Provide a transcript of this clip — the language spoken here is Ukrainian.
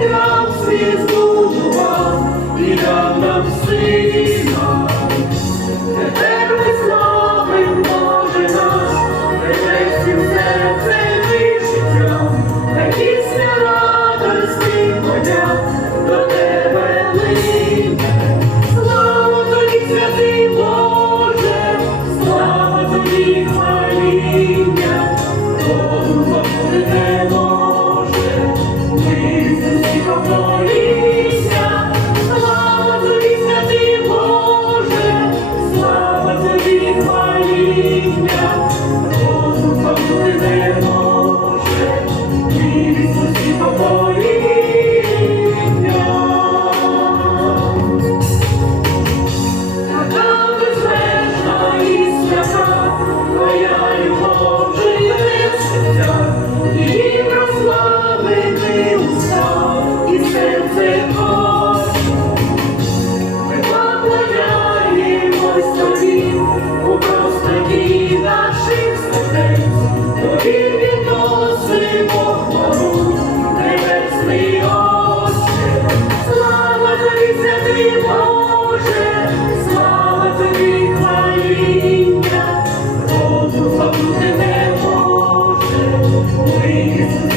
Відрав свій збудував, і я нам сил. Because